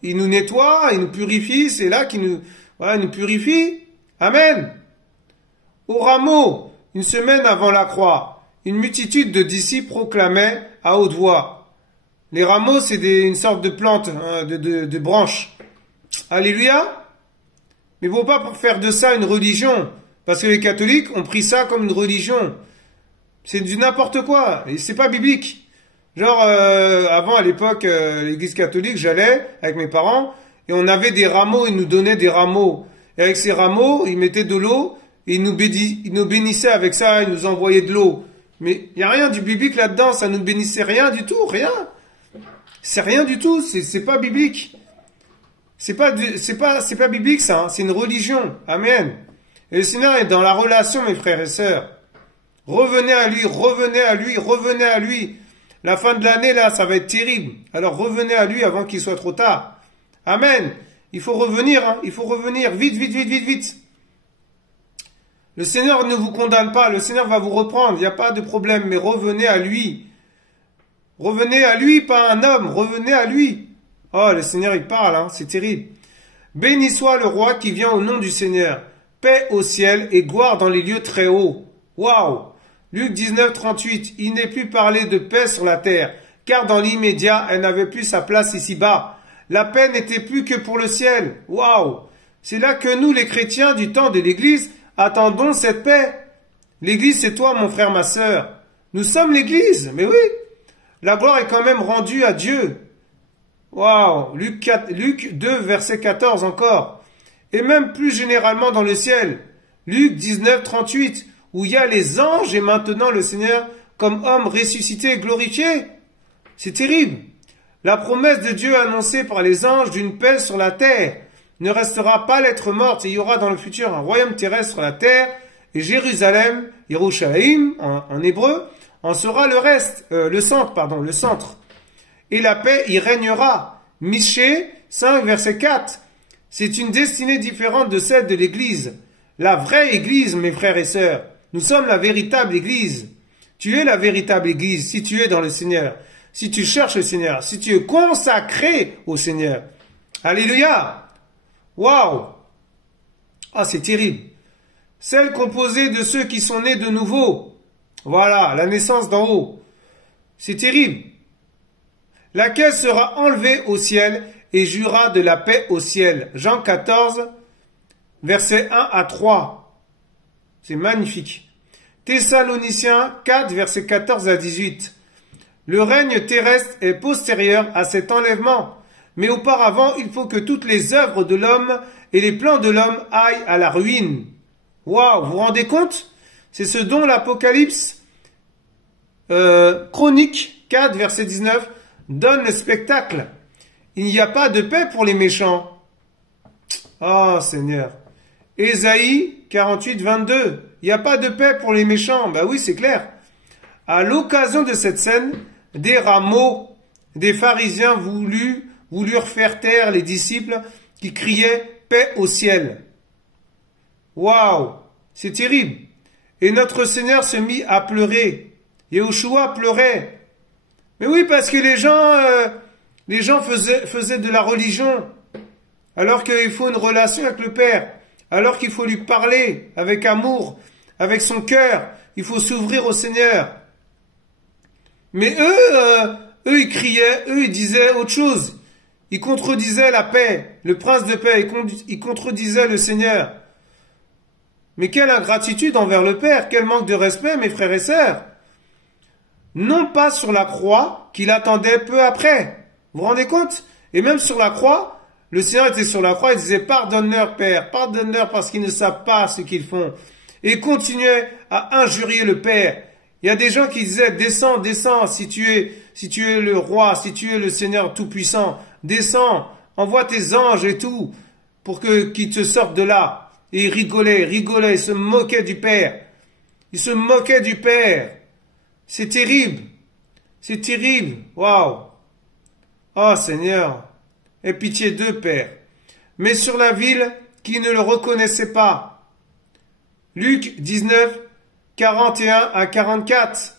il nous nettoie, il nous purifie, c'est là qu'il nous purifie. Amen. Au rameau une semaine avant la croix, une multitude de disciples proclamaient à haute voix. Les rameaux, c'est une sorte de plante, hein, de branches. Alléluia. Mais il ne faut pas faire de ça une religion, parce que les catholiques ont pris ça comme une religion. C'est du n'importe quoi, et c'est pas biblique. Genre, avant, à l'époque, l'église catholique, j'allais avec mes parents, et on avait des rameaux, ils nous donnaient des rameaux. Et avec ces rameaux, ils mettaient de l'eau, et ils nous bénissaient avec ça, ils nous envoyaient de l'eau. Mais il n'y a rien du biblique là-dedans, ça nous bénissait rien du tout, rien. C'est rien du tout, c'est pas biblique. C'est pas biblique ça, hein, c'est une religion. Amen. Et le Seigneur est dans la relation, mes frères et sœurs. Revenez à lui, revenez à lui, revenez à lui. La fin de l'année, là, ça va être terrible. Alors revenez à lui avant qu'il soit trop tard. Amen. Il faut revenir, hein, il faut revenir. Vite, vite, vite, vite, vite. Le Seigneur ne vous condamne pas, le Seigneur va vous reprendre, il n'y a pas de problème, mais revenez à lui. Revenez à lui, pas à un homme, revenez à lui. Oh, le Seigneur, il parle, hein, c'est terrible. Béni soit le roi qui vient au nom du Seigneur. Paix au ciel et gloire dans les lieux très hauts. Waouh! Luc 19, 38. Il n'est plus parlé de paix sur la terre, car dans l'immédiat, elle n'avait plus sa place ici-bas. La paix n'était plus que pour le ciel. Waouh! C'est là que nous, les chrétiens du temps de l'Église, attendons cette paix. L'Église, c'est toi, mon frère, ma sœur. Nous sommes l'Église, mais oui. La gloire est quand même rendue à Dieu. Waouh! Luc 2, verset 14 encore. Et même plus généralement dans le ciel. Luc 19, 38, où il y a les anges et maintenant le Seigneur comme homme ressuscité et glorifié. C'est terrible. La promesse de Dieu annoncée par les anges d'une paix sur la terre ne restera pas lettre morte et il y aura dans le futur un royaume terrestre sur la terre et Jérusalem, Yerushalayim en hébreu, en sera le reste, le centre. Et la paix y régnera. Michée 5, verset 4. C'est une destinée différente de celle de l'Église. La vraie Église, mes frères et sœurs. Nous sommes la véritable Église. Tu es la véritable Église si tu es dans le Seigneur, si tu cherches le Seigneur, si tu es consacré au Seigneur. Alléluia! Waouh! Ah, c'est terrible. Celle composée de ceux qui sont nés de nouveau. Voilà, la naissance d'en haut. C'est terrible. Laquelle sera enlevée au ciel et jouira de la paix au ciel. Jean 14, versets 1 à 3. C'est magnifique. Thessaloniciens 4, versets 14 à 18. Le règne terrestre est postérieur à cet enlèvement. Mais auparavant, il faut que toutes les œuvres de l'homme et les plans de l'homme aillent à la ruine. Waouh, vous vous rendez compte? C'est ce dont l'Apocalypse Chronique 4, verset 19 donne le spectacle. Il n'y a pas de paix pour les méchants. Oh Seigneur. Ésaïe 48, 22. Il n'y a pas de paix pour les méchants. Ben oui, c'est clair. À l'occasion de cette scène, des rameaux, des pharisiens voulurent faire taire les disciples qui criaient paix au ciel. Waouh, c'est terrible. Et notre Seigneur se mit à pleurer. Yahushua pleurait. Mais oui, parce que les gens faisaient de la religion, alors qu'il faut une relation avec le Père, alors qu'il faut lui parler avec amour, avec son cœur, il faut s'ouvrir au Seigneur. Mais eux, ils criaient, eux, ils disaient autre chose. Ils contredisaient la paix, le prince de paix, ils contredisaient le Seigneur. Mais quelle ingratitude envers le Père, quel manque de respect, mes frères et sœurs. Non pas sur la croix qu'il attendait peu après. Vous vous rendez compte? Et même sur la croix, le Seigneur était sur la croix, il disait pardonne-leur Père, pardonne-leur parce qu'ils ne savent pas ce qu'ils font. Et il continuait à injurier le Père. Il y a des gens qui disaient descends, descends, si tu es le roi, si tu es le Seigneur tout-puissant, descends, envoie tes anges et tout, pour qu'ils te sortent de là. Et ils rigolaient, ils se moquaient du Père. Ils se moquaient du Père. C'est terrible. C'est terrible. Waouh. Oh Seigneur, aie pitié d'eux, Père. Mais sur la ville qui ne le reconnaissait pas. Luc 19, 41 à 44.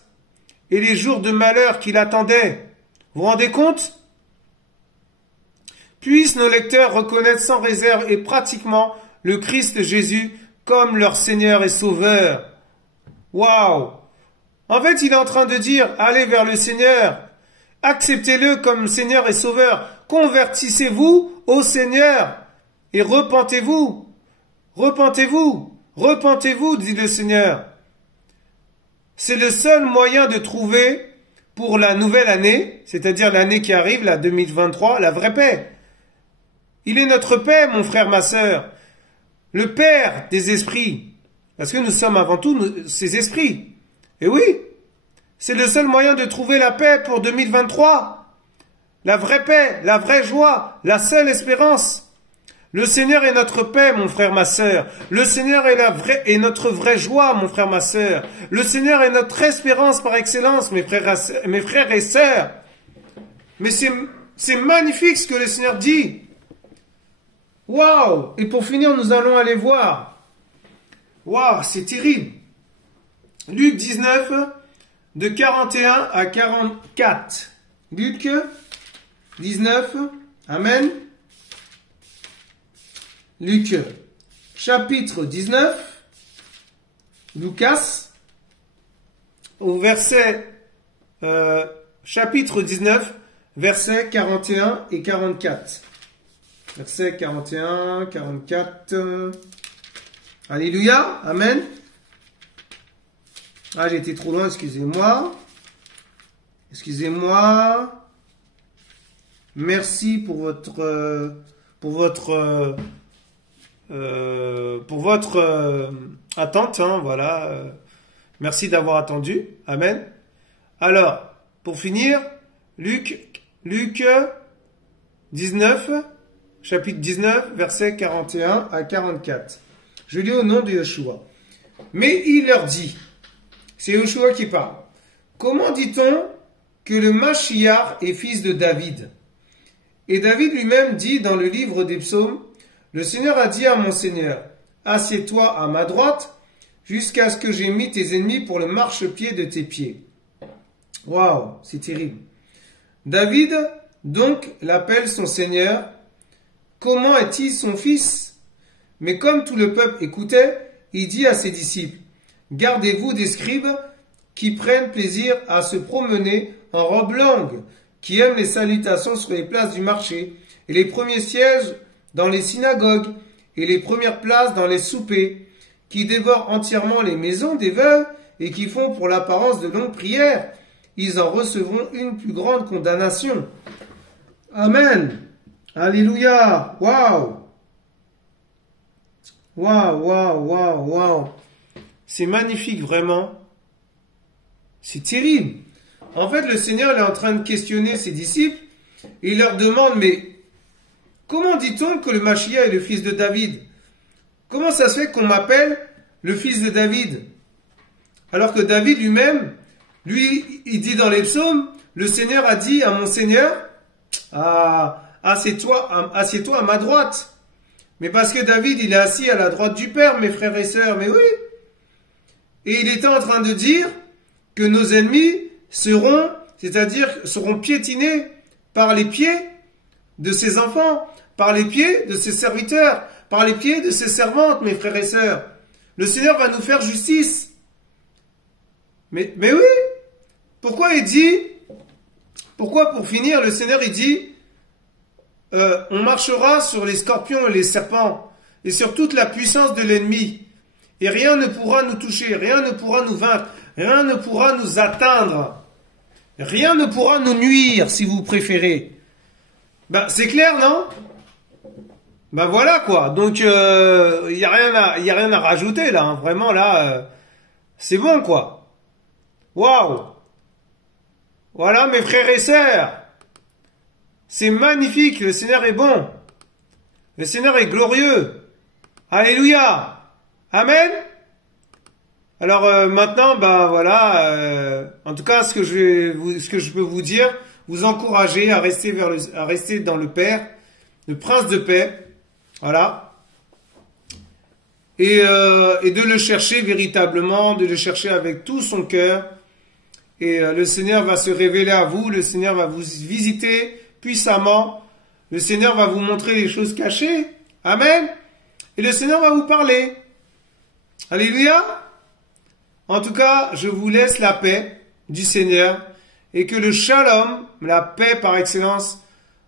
Et les jours de malheur qui l'attendaient. Vous vous rendez compte? Puissent nos lecteurs reconnaître sans réserve et pratiquement le Christ Jésus comme leur Seigneur et Sauveur. Waouh! En fait, il est en train de dire, allez vers le Seigneur. Acceptez-le comme Seigneur et Sauveur. Convertissez-vous au Seigneur et repentez-vous. Repentez-vous. Repentez-vous, dit le Seigneur. C'est le seul moyen de trouver pour la nouvelle année, c'est-à-dire l'année qui arrive, la 2023, la vraie paix. Il est notre paix, mon frère, ma sœur. Le Père des esprits. Parce que nous sommes avant tout ces esprits. Et oui, c'est le seul moyen de trouver la paix pour 2023. La vraie paix, la vraie joie, la seule espérance. Le Seigneur est notre paix, mon frère, ma sœur. Le Seigneur est notre vraie joie, mon frère, ma sœur. Le Seigneur est notre espérance par excellence, mes frères et sœurs. Mais c'est magnifique ce que le Seigneur dit. Waouh! Et pour finir, nous allons aller voir. Waouh, c'est terrible. Luc 19, de 41 à 44. Luc 19, Amen. Luc, chapitre 19, Lucas, au verset, chapitre 19, versets 41 et 44. Versets 41, 44. Alléluia, Amen. Ah, j'ai été trop loin, excusez-moi. Excusez-moi. Merci pour votre attente, hein, voilà. Merci d'avoir attendu. Amen. Alors, pour finir, Luc 19, chapitre 19, versets 41 à 44. Je lis au nom de Yeshua. Mais il leur dit, c'est Yeshua qui parle, comment dit-on que le Mashiach est fils de David? Et David lui-même dit dans le livre des psaumes, le Seigneur a dit à mon Seigneur, assieds-toi à ma droite, jusqu'à ce que j'ai mis tes ennemis pour le marchepied de tes pieds. Waouh, c'est terrible. David, donc, l'appelle son Seigneur. Comment est-il son fils? Mais comme tout le peuple écoutait, il dit à ses disciples, gardez-vous des scribes qui prennent plaisir à se promener en robe longue, qui aiment les salutations sur les places du marché, et les premiers sièges dans les synagogues, et les premières places dans les soupers, qui dévorent entièrement les maisons des veuves, et qui font pour l'apparence de longues prières. Ils en recevront une plus grande condamnation. Amen. Alléluia. Waouh. Waouh, waouh, waouh, waouh. C'est magnifique, vraiment. C'est terrible. En fait, le Seigneur est en train de questionner ses disciples et il leur demande, mais comment dit-on que le Mashiach est le fils de David? Comment ça se fait qu'on m'appelle le fils de David? Alors que David lui-même, lui, il dit dans les psaumes, le Seigneur a dit à mon Seigneur, assieds-toi à ma droite. Mais parce que David, il est assis à la droite du Père, mes frères et sœurs, mais oui. Et il était en train de dire que nos ennemis seront piétinés par les pieds de ses enfants, par les pieds de ses serviteurs, par les pieds de ses servantes, mes frères et sœurs. Le Seigneur va nous faire justice. Mais oui. Pourquoi pour finir, le Seigneur, il dit, on marchera sur les scorpions et les serpents, et sur toute la puissance de l'ennemi, et rien ne pourra nous toucher, rien ne pourra nous vaincre, rien ne pourra nous atteindre, rien ne pourra nous nuire, si vous préférez. Ben, c'est clair, non? Ben voilà, quoi. Donc, y a rien à rajouter, là, hein. Vraiment, là, c'est bon, quoi. Waouh! Voilà, mes frères et sœurs. C'est magnifique, le Seigneur est bon. Le Seigneur est glorieux. Alléluia. Amen. Alors maintenant, ben voilà, en tout cas, ce que je peux vous dire, vous encourager à rester dans le Père, le Prince de paix, voilà, et de le chercher véritablement, de le chercher avec tout son cœur. Et le Seigneur va se révéler à vous, le Seigneur va vous visiter puissamment, le Seigneur va vous montrer les choses cachées, amen, et le Seigneur va vous parler, alléluia, En tout cas, je vous laisse la paix du Seigneur et que le shalom, la paix par excellence,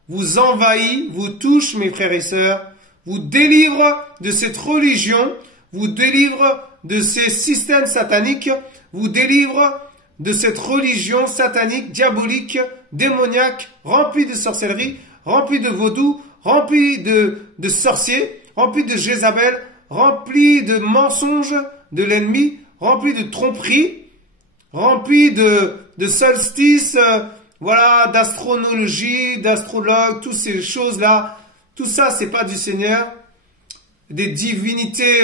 vous envahit, vous touche, mes frères et sœurs, vous délivre de cette religion, vous délivre de ces systèmes sataniques, vous délivre de cette religion satanique, diabolique, démoniaque, remplie de sorcellerie, remplie de vaudou, remplie de sorciers, remplie de Jézabel, remplie de mensonges de l'ennemi, remplie de tromperies, remplie de solstices, voilà, d'astronologie, d'astrologues, toutes ces choses-là. Tout ça, c'est pas du Seigneur. Des divinités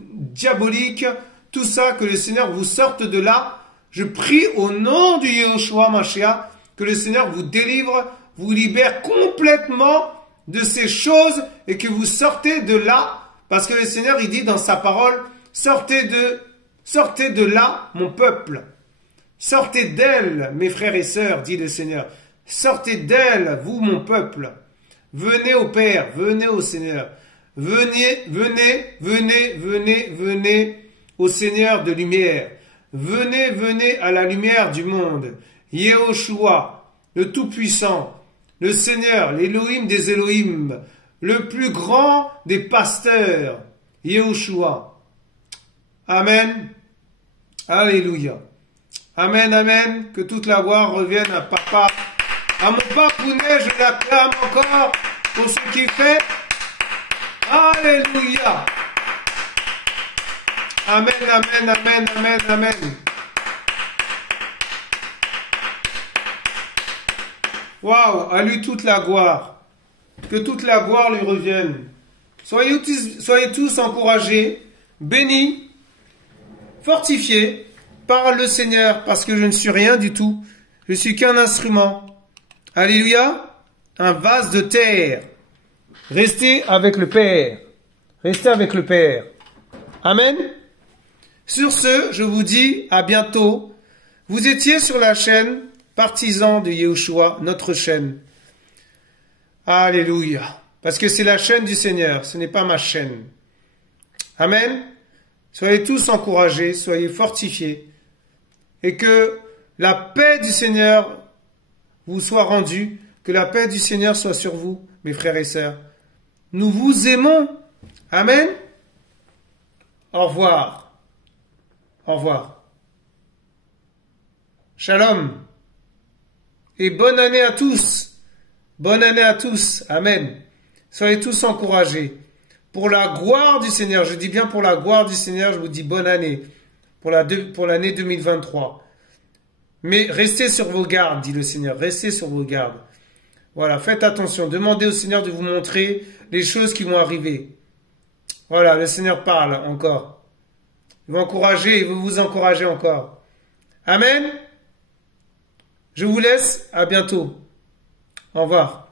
diaboliques, tout ça, que le Seigneur vous sorte de là. Je prie au nom du Yehoshua Mashiach que le Seigneur vous délivre, vous libère complètement de ces choses et que vous sortez de là. Parce que le Seigneur, il dit dans sa parole, sortez de là, mon peuple. Sortez d'elle, mes frères et sœurs, dit le Seigneur. Sortez d'elle, vous, mon peuple. Venez au Père, venez au Seigneur. Venez au Seigneur de lumière. Venez à la lumière du monde. Yehoshua, le Tout-Puissant, le Seigneur, l'Élohim des Élohim, le plus grand des pasteurs, Yehoshua. Amen. Alléluia. Amen, amen. Que toute la gloire revienne à Papa. À mon papounet, je l'acclame encore pour ce qu'il fait. Alléluia. Amen, amen, amen, amen, amen. Waouh, à lui toute la gloire. Que toute la gloire lui revienne. Soyez tous encouragés, bénis, fortifiés par le Seigneur, parce que je ne suis rien du tout. Je suis qu'un instrument. Alléluia. Un vase de terre. Restez avec le Père. Restez avec le Père. Amen. Sur ce, je vous dis à bientôt. Vous étiez sur la chaîne Partisans de Yehoshua, notre chaîne. Alléluia. Parce que c'est la chaîne du Seigneur, ce n'est pas ma chaîne. Amen. Soyez tous encouragés, soyez fortifiés. Et que la paix du Seigneur vous soit rendue, que la paix du Seigneur soit sur vous, mes frères et sœurs. Nous vous aimons. Amen. Au revoir. Au revoir. Shalom. Et bonne année à tous. Bonne année à tous. Amen. Soyez tous encouragés. Pour la gloire du Seigneur, je dis bien pour la gloire du Seigneur, je vous dis bonne année. Pour l'année 2023. Mais restez sur vos gardes, dit le Seigneur. Restez sur vos gardes. Voilà, faites attention. Demandez au Seigneur de vous montrer les choses qui vont arriver. Voilà, le Seigneur parle encore. Il va encourager, il veut vous encourager encore. Amen. Je vous laisse. À bientôt. Au revoir.